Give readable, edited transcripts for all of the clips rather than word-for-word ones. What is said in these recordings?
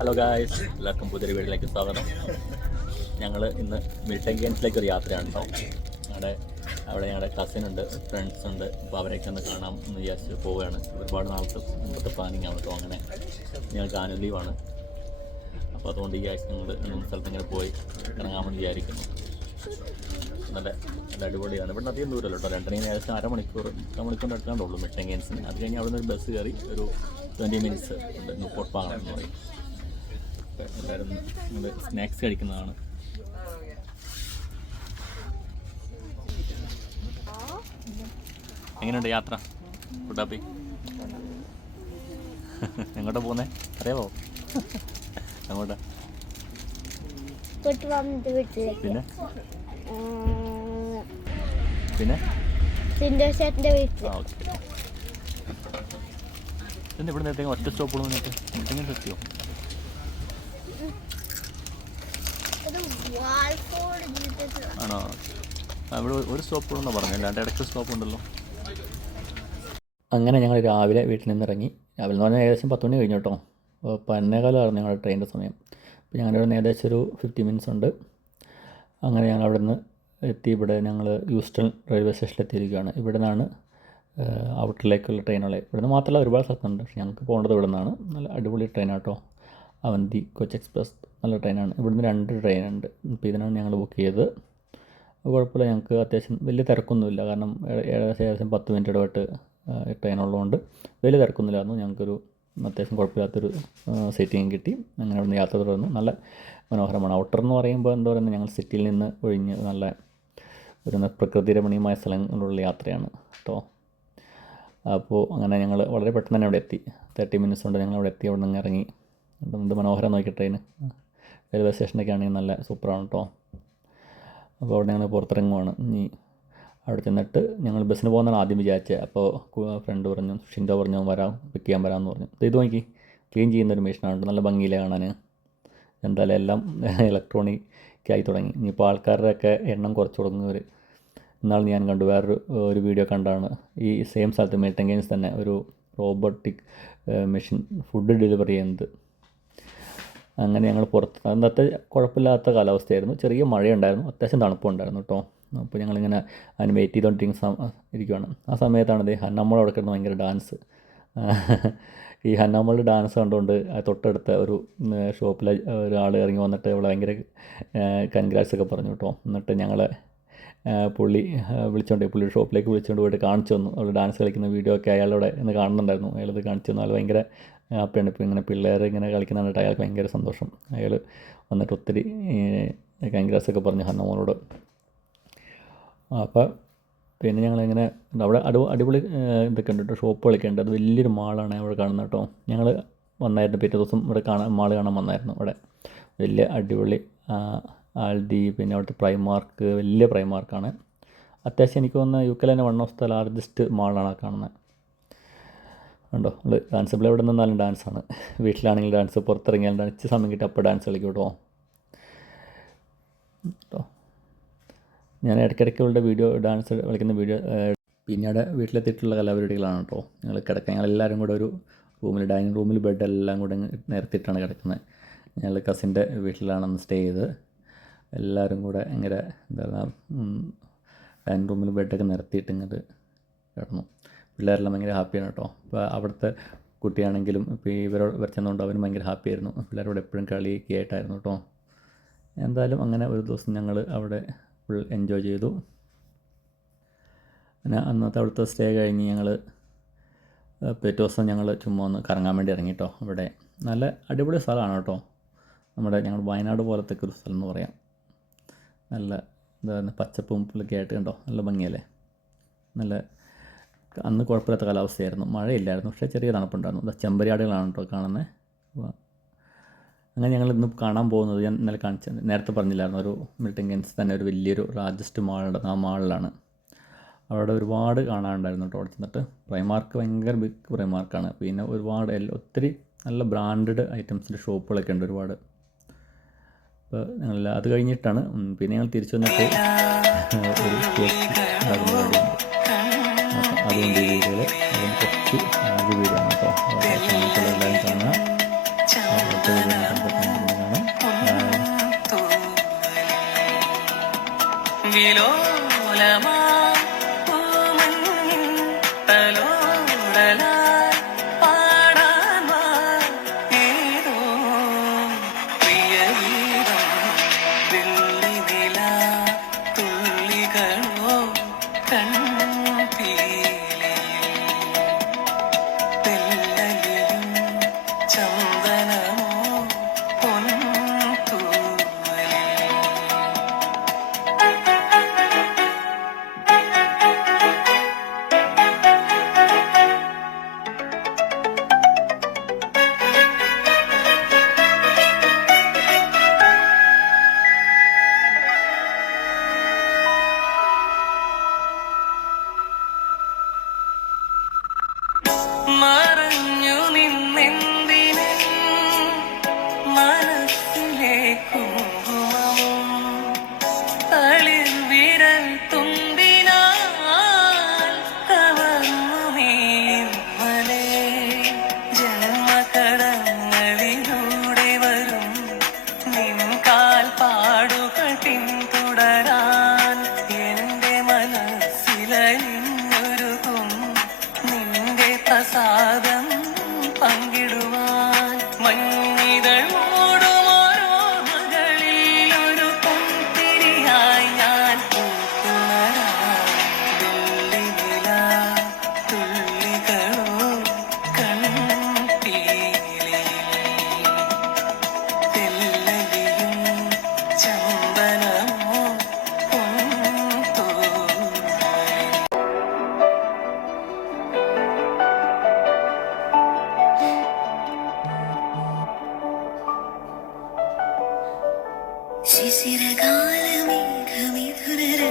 Hello guys, എല്ലാവർക്കും പുതിയൊരു വീട്ടിലേക്ക് സ്വാഗതം. ഞങ്ങൾ ഇന്ന് മിൽട്ടൺ കെയ്ൻസിലേക്ക് ഒരു യാത്രയാണ് കേട്ടോ. അവിടെ ഞങ്ങളുടെ കസിൻ ഉണ്ട്, ഫ്രണ്ട്സ് ഉണ്ട്. അപ്പോൾ അവരെയൊക്കെ ഒന്ന് കാണാം എന്ന് വിചാരിച്ച് പോവുകയാണ്. ഒരുപാട് നാളത്തെ മുമ്പത്തെ പ്ലാനിങ് ആണ് കേട്ടോ. അങ്ങനെ ഞങ്ങൾക്ക് ആനുവൽ ലീവാണ്. അപ്പോൾ അതുകൊണ്ട് ഈ ആഴ്ച ഞങ്ങൾ സ്ഥലത്ത് ഇങ്ങനെ പോയി ഇറങ്ങാമെന്ന് വിചാരിക്കുന്നു. നല്ല അടിപൊളിയാണ്. ഇവിടെ അധികം ദൂരമല്ലോ കേട്ടോ. രണ്ടരയും ഏകദേശം അരമണിക്കൂറിൻ്റെ അടുത്താണ്ടുള്ളൂ മിൽട്ടൺ കെയ്ൻസിന്. അത് കഴിഞ്ഞ് അവിടെ നിന്ന് ഒരു ബസ് കയറി ഒരു 20 മിനിറ്റ്സ് ഉണ്ട് ന്യൂപോർട്ട് പാങ്ങ എന്ന് പറയും. എല്ലാവരും നമ്മൾ സ്നാക്സ് കഴിക്കുന്നതാണ്. എങ്ങനെയുണ്ട് യാത്ര? ഫുഡാപ്പി എങ്ങോട്ടാ പോകുന്നേ അറിയാമോ? അങ്ങോട്ടാ? പിന്നെ പിന്നെ ഇവിടെ നേരത്തെ ഒറ്റ സ്റ്റോപ്പുള്ളൂ. എങ്ങനെ എത്തിയോ? ആണോ? ഇവിടെ ഒരു സ്റ്റോപ്പുള്ളൂന്നാണ് പറഞ്ഞത്, അല്ലാണ്ട് ഇടയ്ക്ക് സ്റ്റോപ്പ് ഉണ്ടല്ലോ. അങ്ങനെ ഞങ്ങൾ രാവിലെ വീട്ടിൽ നിന്ന് ഇറങ്ങി. രാവിലെ എന്ന് പറഞ്ഞാൽ ഏകദേശം 10 മണി കഴിഞ്ഞു കേട്ടോ. അപ്പോൾ 12:15 ഞങ്ങളുടെ ട്രെയിനിൻ്റെ സമയം. അപ്പോൾ ഞങ്ങളുടെ ഇവിടെ നിന്ന് ഏകദേശം ഒരു 50 മിനിറ്റ്സ് ഉണ്ട്. അങ്ങനെ ഞങ്ങൾ അവിടെ നിന്ന് എത്തി. ഇവിടെ ഞങ്ങൾ യൂസ്റ്റൺ റെയിൽവേ സ്റ്റേഷനിൽ എത്തിയിരിക്കുകയാണ്. ഇവിടെ നിന്നാണ് ഔട്ടറിലേക്കുള്ള ട്രെയിനുകൾ. ഇവിടെ നിന്ന് മാത്രമല്ല ഒരുപാട് സ്ഥലത്തുണ്ട്, പക്ഷേ ഞങ്ങൾക്ക് പോകേണ്ടത് ഇവിടെ നിന്നാണ്. നല്ല അടിപൊളി ട്രെയിനാണ് കേട്ടോ. അവന്തി കൊച്ചി എക്സ്പ്രസ് നല്ല ട്രെയിനാണ്. ഇവിടുന്ന് 2 ട്രെയിനുണ്ട്. ഇപ്പോൾ ഇതിനാണ് ഞങ്ങൾ ബുക്ക് ചെയ്തത്. കുഴപ്പമില്ല, ഞങ്ങൾക്ക് അത്യാവശ്യം വലിയ തിരക്കൊന്നുമില്ല. കാരണം ഏകദേശം 10 മിനിറ്റ് ഇടവിട്ട് ട്രെയിൻ ഉള്ളതുകൊണ്ട് വലിയ തിരക്കൊന്നുമില്ലായിരുന്നു. ഞങ്ങൾക്കൊരു അത്യാവശ്യം കുഴപ്പമില്ലാത്തൊരു സീറ്റിംഗ് കിട്ടി. അങ്ങനെ അവിടുന്ന് യാത്ര തുടർന്നു. നല്ല മനോഹരമാണ്. ഔട്ടർ എന്ന് പറയുമ്പോൾ എന്താ പറയുന്നത്, ഞങ്ങൾ സിറ്റിയിൽ നിന്ന് ഒഴിഞ്ഞ് നല്ല ഒരു പ്രകൃതി രമണീയമായ സ്ഥലങ്ങളിലുള്ള യാത്രയാണ് കേട്ടോ. അപ്പോൾ അങ്ങനെ ഞങ്ങൾ വളരെ പെട്ടെന്ന് തന്നെ അവിടെ എത്തി. 30 മിനിറ്റ്സ് കൊണ്ട് ഞങ്ങൾ അവിടെ എത്തി. അവിടെ നിന്ന് ഇറങ്ങി. എന്ത് മനോഹരം നോക്കി ട്രെയിൻ. റെയിൽവേ സ്റ്റേഷനൊക്കെ ആണെങ്കിൽ നല്ല സൂപ്പറാണ് കേട്ടോ. അപ്പോൾ അവിടെ ഞങ്ങൾ പുറത്തിറങ്ങുവാണ്. ഇനി അവിടെ ചെന്നിട്ട് ഞങ്ങൾ ബസ്സിന് പോകുന്നതാണ് ആദ്യം വിചാരിച്ചത്. അപ്പോൾ ഫ്രണ്ട് പറഞ്ഞു, ഷിൻഡോ പറഞ്ഞു പിക്ക് ചെയ്യാൻ വരാമെന്ന് പറഞ്ഞു. ഇത് നോക്കി, ക്ലീൻ ചെയ്യുന്നൊരു മെഷീനാണ്, നല്ല ഭംഗിയിലെ കാണാൻ. എന്തായാലും എല്ലാം ഇലക്ട്രോണിക്കായി തുടങ്ങി. ഇനിയിപ്പോൾ ആൾക്കാരുടെയൊക്കെ എണ്ണം കുറച്ച് തുടങ്ങുന്നവർ. ഇന്നാൾ ഞാൻ കണ്ടു, വേറൊരു വീഡിയോ കണ്ടാണ് ഈ സെയിം സ്ഥലത്ത് മിൽട്ടൺ കെയ്ൻസ് തന്നെ ഒരു റോബോട്ടിക് മെഷീൻ ഫുഡ് ഡെലിവറി ചെയ്യുന്നത്. അങ്ങനെ ഞങ്ങൾ പുറത്ത്, അന്നത്തെ കുഴപ്പമില്ലാത്ത കാലാവസ്ഥയായിരുന്നു. ചെറിയ മഴയുണ്ടായിരുന്നു, അത്യാവശ്യം തണുപ്പുണ്ടായിരുന്നു കേട്ടോ. അപ്പോൾ ഞങ്ങളിങ്ങനെ അതിന് വെയിറ്റ് ഇരിക്കുകയാണ്. ആ സമയത്താണ് ഹന്നമ്മൾ അവിടെ കിടന്ന് ഭയങ്കര ഡാൻസ്. ഈ ഹന്നമ്മളുടെ ഡാൻസ് കണ്ടുകൊണ്ട് തൊട്ടടുത്ത ഒരു ഷോപ്പിലെ ഒരാൾ ഇറങ്ങി വന്നിട്ട് അവളെ ഭയങ്കര കൺഗ്രാറ്റ്സ് ഒക്കെ പറഞ്ഞു കേട്ടോ. എന്നിട്ട് ഞങ്ങളെ പുള്ളിയുടെ ഷോപ്പിലേക്ക് വിളിച്ചുകൊണ്ട് പോയിട്ട് കാണിച്ചു തന്നു. അവൾ ഡാൻസ് കളിക്കുന്ന വീഡിയോ ഒക്കെ അയാളോടെ ഇന്ന് കാണുന്നുണ്ടായിരുന്നു. അയാളത് കാണിച്ചു തന്നു. അയാൾ ഭയങ്കര ഹാപ്പിയാണ്. ഇപ്പോൾ ഇങ്ങനെ പിള്ളേർ ഇങ്ങനെ കളിക്കുന്ന കണ്ടിട്ട് അയാൾക്ക് ഭയങ്കര സന്തോഷം. അയാൾ വന്നിട്ട് ഒത്തിരി കൺഗ്രാറ്റ്സ് ഒക്കെ പറഞ്ഞു ഹന്നമ്മോളോട്. അപ്പോൾ പിന്നെ ഞങ്ങളിങ്ങനെ അവിടെ അടിപൊളി ഇതൊക്കെ ഉണ്ട് കേട്ടോ, ഷോപ്പുകളൊക്കെ ഉണ്ട്. അത് വലിയൊരു മാളാണ് അവിടെ കാണുന്നത് കേട്ടോ. ഞങ്ങൾ വന്നായിരുന്നു, പിറ്റേ ദിവസം ഇവിടെ മാൾ കാണാൻ വന്നായിരുന്നു. അവിടെ വലിയ അടിപൊളി ആൽഡി, പിന്നെ അവിടുത്തെ പ്രൈമാർക്ക്, വലിയ പ്രൈമാർക്കാണ്. അത്യാവശ്യം എനിക്ക് തോന്നുന്നത് UK തന്നെ 1 ഓഫ് ദ ലാർജസ്റ്റ് മാളാണ് കാണുന്നത്. ഉണ്ടോ, നമ്മൾ ഡാൻസിബിൾ എവിടെ നിന്നാലും ഡാൻസാണ്. വീട്ടിലാണെങ്കിൽ ഡാൻസ്, പുറത്തിറങ്ങിയാലും ഡാൻസ്, സമയം കിട്ടി അപ്പോൾ ഡാൻസ് കളിക്കും കേട്ടോ. ഞാൻ ഇടയ്ക്കിടയ്ക്ക് അവളുടെ വീഡിയോ, ഡാൻസ് കളിക്കുന്ന വീഡിയോ. പിന്നീട് വീട്ടിലെത്തിയിട്ടുള്ള കലാപരിപാടികളാണ് കേട്ടോ. ഞങ്ങളെല്ലാവരും കൂടെ ഒരു റൂമിൽ, ഡൈനിങ് റൂമിൽ ബെഡെല്ലാം കൂടെ നിരത്തിയിട്ടാണ് കിടക്കുന്നത്. ഞങ്ങൾ കസിൻ്റെ വീട്ടിലാണ് അന്ന് സ്റ്റേ ചെയ്ത്. എല്ലാവരും കൂടെ ഭയങ്കര ഡൈനിങ് റൂമിൽ ബെഡൊക്കെ നിരത്തിയിട്ട് ഇങ്ങോട്ട് കിടന്നു. പിള്ളേരെല്ലാം ഭയങ്കര ഹാപ്പിയാണ് കേട്ടോ. ഇപ്പോൾ അവിടുത്തെ കുട്ടിയാണെങ്കിലും ഇപ്പോൾ ഇവർ ചെന്നുകൊണ്ട് അവരും ഭയങ്കര ഹാപ്പിയായിരുന്നു. പിള്ളേരോട് എപ്പോഴും കളിയൊക്കെ ആയിട്ടായിരുന്നു കേട്ടോ. എന്തായാലും അങ്ങനെ ഒരു ദിവസം ഞങ്ങൾ അവിടെ ഫുൾ എൻജോയ് ചെയ്തു. പിന്നെ അന്നത്തെ അവിടുത്തെ സ്റ്റേ കഴിഞ്ഞ് ഞങ്ങൾ പിറ്റേ ദിവസം ഞങ്ങൾ ചുമ്മാ ഒന്ന് കറങ്ങാൻ വേണ്ടി ഇറങ്ങി കേട്ടോ. അവിടെ നല്ല അടിപൊളി സ്ഥലമാണ് കേട്ടോ. ഞങ്ങൾ വയനാട് പോലത്തെ ഒരു സ്ഥലം എന്ന് പറയാം. നല്ല പച്ചപ്പും പുല്ലൊക്കെ ആയിട്ട് കണ്ടോ, നല്ല ഭംഗിയല്ലേ. നല്ല അന്ന് കുഴപ്പമില്ലാത്ത കാലാവസ്ഥയായിരുന്നു, മഴയില്ലായിരുന്നു, പക്ഷേ ചെറിയ തണുപ്പുണ്ടായിരുന്നു. ചെമ്പരിയാടുകളാണ് കേട്ടോ കാണുന്നത്. അങ്ങനെ ഞങ്ങൾ ഇന്ന് കാണാൻ പോകുന്നത്, ഞാൻ ഇന്നലെ നേരത്തെ പറഞ്ഞില്ലായിരുന്നു, ഒരു മിൽട്ടൺ കെയ്ൻസ് തന്നെ ഒരു വലിയൊരു ലാർജസ്റ്റ് മാളുണ്ട്. ആ മാളിലാണ്. അവിടെ ഒരുപാട് കാണാനുണ്ടായിരുന്നു കേട്ടോ. അവിടെ ചെന്നിട്ട് പ്രൈമാർക്ക് ഭയങ്കര ബിഗ് പ്രൈമാർക്കാണ്. പിന്നെ ഒത്തിരി നല്ല ബ്രാൻഡഡ് ഐറ്റംസിൻ്റെ ഷോപ്പുകളൊക്കെ ഉണ്ട് ഒരുപാട്. അപ്പോൾ ഞങ്ങൾ അത് കഴിഞ്ഞിട്ടാണ് പിന്നെ ഞങ്ങൾ തിരിച്ചു വന്നിട്ട് ഒരു കേക്ക് ഉണ്ടാക്കുന്ന പരിപാടിയുണ്ട്. അതുകൊണ്ട് ഈ വീഡിയോയിൽ കുറച്ച് വീഡിയോ ആണ് കേട്ടോ. എല്ലാവരും കാണുക.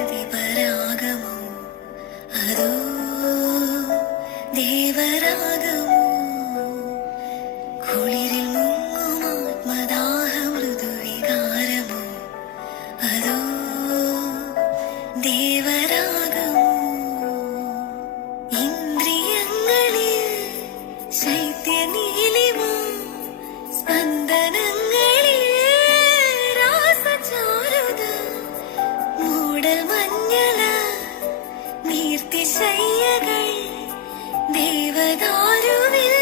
ശിശിരകാലമേഘമിഥുനരതിപരാഗമോ അതോ ദേവരാഗമോ കുളിരിൽ മുങ്ങുമാത്മദാഹ മൃദുവികാരമോ അതോ ദേവരാഗമോ ഇന്ദ്രിയങ്ങളിൽ ശൈത്യനീലിമ സ്പന്ദനങ്ങളിൽ രാസചാരുത മൂടൽമഞ്ഞള നീർത്തിശയ്യകൾ ദേവദാരുവിൽ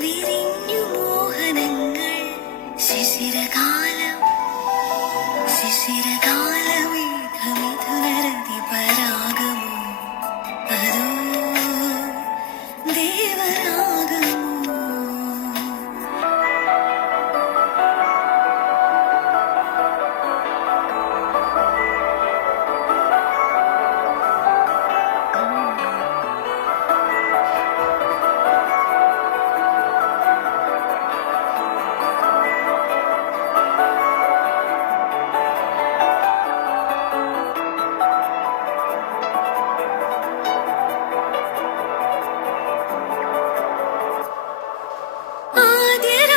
വിരിഞ്ഞു മോഹനങ്ങൾ ശിശിരകാലം ശിശിരകാലമേഘമിഥുനരതിപരാഗമോ അതോ ദേവരാഗമോ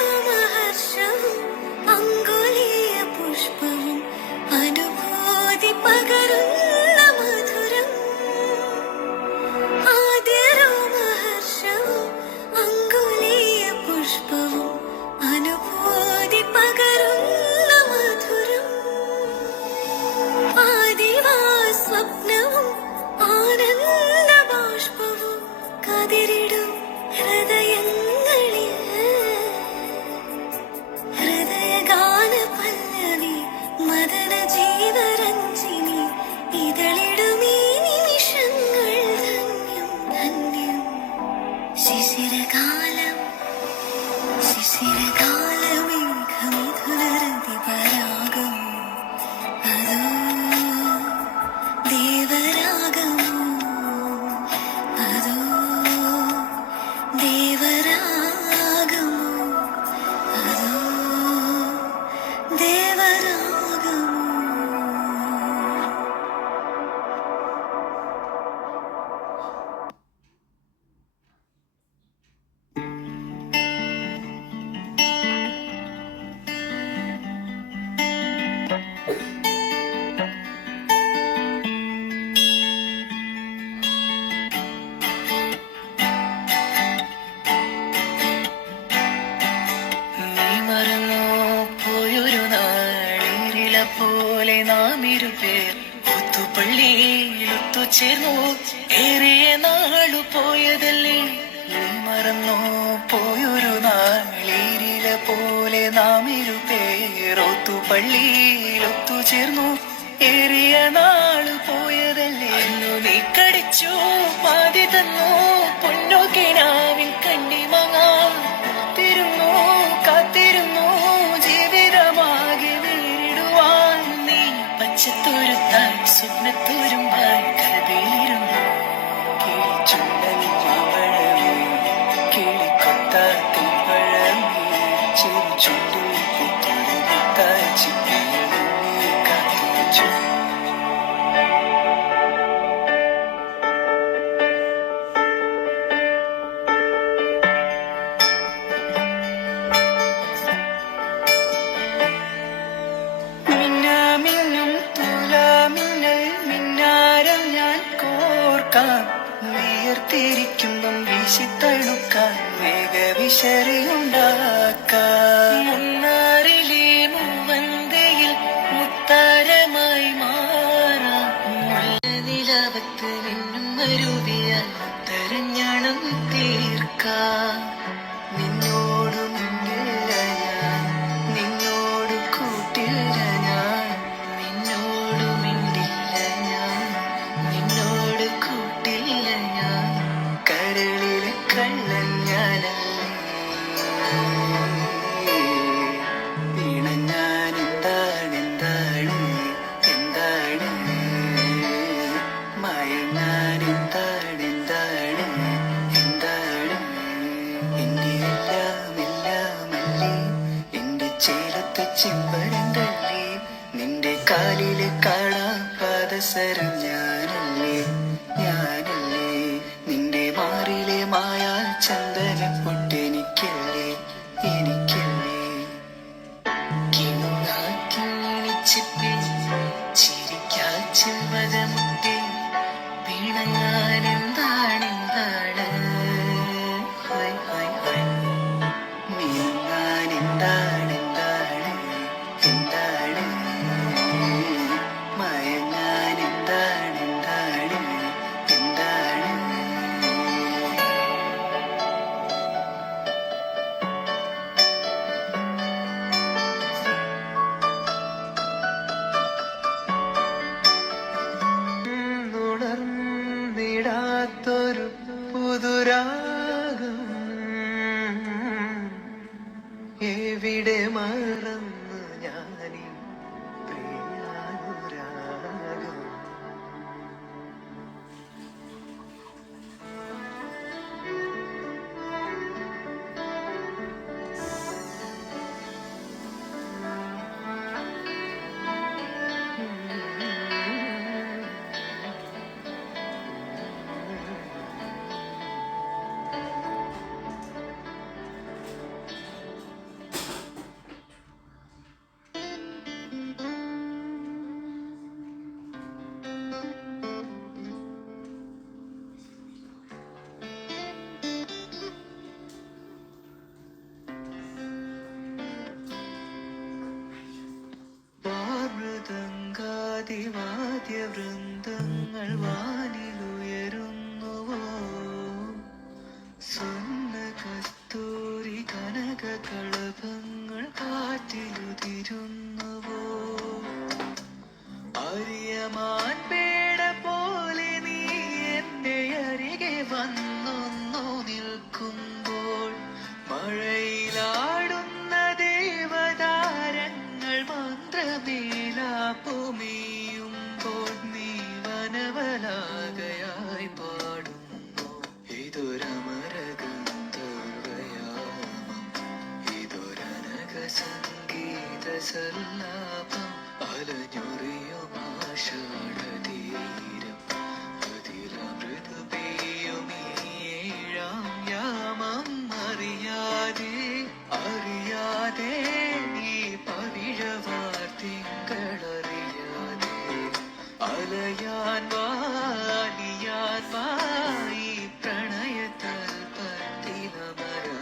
ആദ്യരോമഹർഷവും അങ്കുലീയ പുഷ്പവും അനുഭൂതി പകരുന്ന മധുരം ആദ്യരോമഹർഷവും അങ്കുലീയ പുഷ്പവും അനുഭൂതി പകരുന്ന മധുരം ആദിവാ സ്വപ്നവും ആനന്ദ ബാഷ്പവും കതിരിടും ഹൃദയങ്ങളിൽ ഹൃദയഗാന പല്ലവി മദന ജീവരഞ്ജിനി ഇതളിടുമീ നിമിഷങ്ങൾ ധന്യം ധന്യം ശിശിരകാലം ശിശിരകാലമേഘമിഥുനരതിപരാഗമോ അതോ ദേവരാഗമോ അതോ ദേവരാഗമോ അതോ ദേവരാഗമോ നീ മറന്നോ പോയൊരു നാളിരില പോലെ നാം ഇരുപേർ ഒത്തുപള്ളിയിലൊത്തു ചേർന്നു ഏറിയ നാളു പോയതല്ലേ നീ മറന്നോ പോയൊരു നാളീരില പോലെ നാം ഇരുപേർ ഒത്തുപള്ളിയിലൊത്തു ചേർന്നു ഏറിയ നാളു പോയതല്ലേ അന്നു നീ കടിച്ചു പാതി തന്നു പൊന്നോക്കിനാവിൻ കണ്ണി വാങ്ങാത്തിരുന്നു കാത്തിരുന്നു ജീവിതമാകെ നേരിടുവാൻ നീ പച്ചത്തോരത്തായി സ്വപ്നത്തോരുമ്പായി കൽവിയിലിരുന്നു കിളിച്ചുണ്ടൻ മാമ്പഴമേ കിളിക്കൊത്താത്തി പഴമേ ചെറു ചുണ്ടിൽ പുത്തൊരു മുത്തായി ചിപ്പിയവനെ കാത്തുവച്ചു. മിന്നാമിന്നും തുലാമിന്നൽ മിന്നാരം ഞാൻ കോർക്കാം വിയർത്തിരിക്കുമ്പം വീശിത്തണുക്കാൻ വേഗവിശറിയുണ്ടാക്കാം മുന്നാറിലെ മൂവന്തയിൽ മുത്താരമായി മാറാം മുല്ലനിലാവത്ത് നിന്നും അരുവിയാൽ മുത്തരഞ്ഞണം തീർക്കാം നിന്നോടു മിണ്ടില്ല ഞാൻ നിന്നോടു കൂട്ടില്ല ഞാൻ നിന്നോടു മിണ്ടില്ല ഞാൻ നിന്നോട് കൂട്ടില്ല ഞാൻ കരളിലെ കള്ളൻ ഞാനല്ലേ വീണഞ്ഞാൻ എന്താണ് എന്താണ് എന്താണ് മയങ്ങാൻ എന്താണ് എന്താണ് എന്താണ് എന്റെ എല്ലാം എല്ലാമല്ലേ എന്റെ ചേലത്ത് ചെമ്പരം തള്ളി നിന്റെ കാലിലെ കാണാൻ പാദസരം ഞാനല്ലേ ഞാനല്ലേ നിന്റെ മാറിലെ മായാ ചന്ദന പൊട്ടെനിക്കല്ലേ എനിക്കല്ലേ കിണിച്ചിപ്പി ചിരിക്കാ ചെമ്പകമുട്ടി വീണങ്ങാൻ എന്താണ് എന്താണ് ഹോയ് ഹോയ് ഹോയ് വീണങ്ങാൻ എന്താണ് എന്താണ് എന്താണ് മയങ്ങാൻ എന്താണ് എന്താണ് എന്താണ് ഉണർന്നിടാത്തൊരു പുതുരാഗം എവിടെ മറന്നു ഞാനീ പ്രിയാനുരാഗം വാദ്യവൃന്ദങ്ങൾ വാനിലുയരുന്നുവോ സ്വർണ്ണ കസ്തൂരി കനക കളഭങ്ങൾ കാറ്റിലുതിരുന്നുവോ അറിയമാൻ പേട പോലെ നീ എന്റെ അരികെ വന്നൊന്നു നിൽക്കുമ്പോൾ മഴയിലാടുന്ന ദേവതാരങ്ങൾ മന്ത്രമേലാപ്പുമേയുമ്പോൾ നീ വനവലാകയായി പാടുന്നു ഇതൊരമരഗന്ധർവയാമം ഇതൊരനക സംഗീത സല്ലാപം അലഞ്ഞൊറിയും ആഷാഢതീരം അതിലമൃദു പെയ്യുമേഴാം യാമം അറിയാതെ അറിയാതെ നീ പവിഴവാർത്തിങ്കളറിയാതെ അലയാൻ വാലിയാൻ വായി പ്രണയത്താൽ പത്തിലമരാ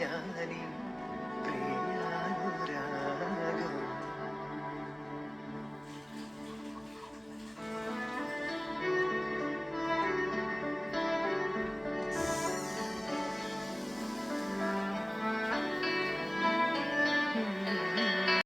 ഞാനീ പ്രിയാനുരാഗി